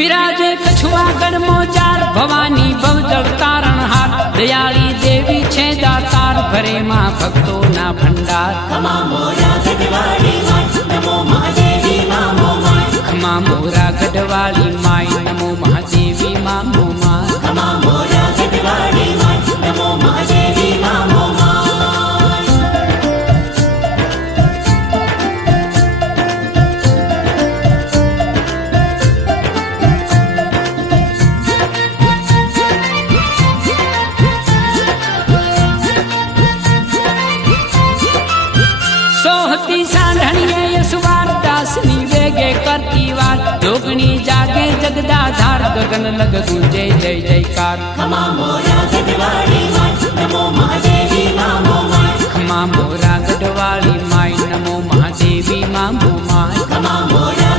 बिराजे कछुआगढ़ मोजार भवानी भवजल तारण हार दयाली देवी छे दातार भरे मां भक्तो ना भंडार खमा मोरा Garhwali my NaMo Mahadevi NaMo my खमा मोरा Garhwali my NaMo Mahadevi NaMo my खमा मोरा Garhwali my NaMo Mahadevi NaMo my सोहती सांढणिये यसवार दासनी वेगे करती वार जोगणी जागे जगदाधार गगन लग गूंजे जय जयकार खमा मोरा Garhwali my NaMo Mahadevi NaMo my खमा मोरा Garhwali my NaMo Mahadevi NaMo my खमा मोरा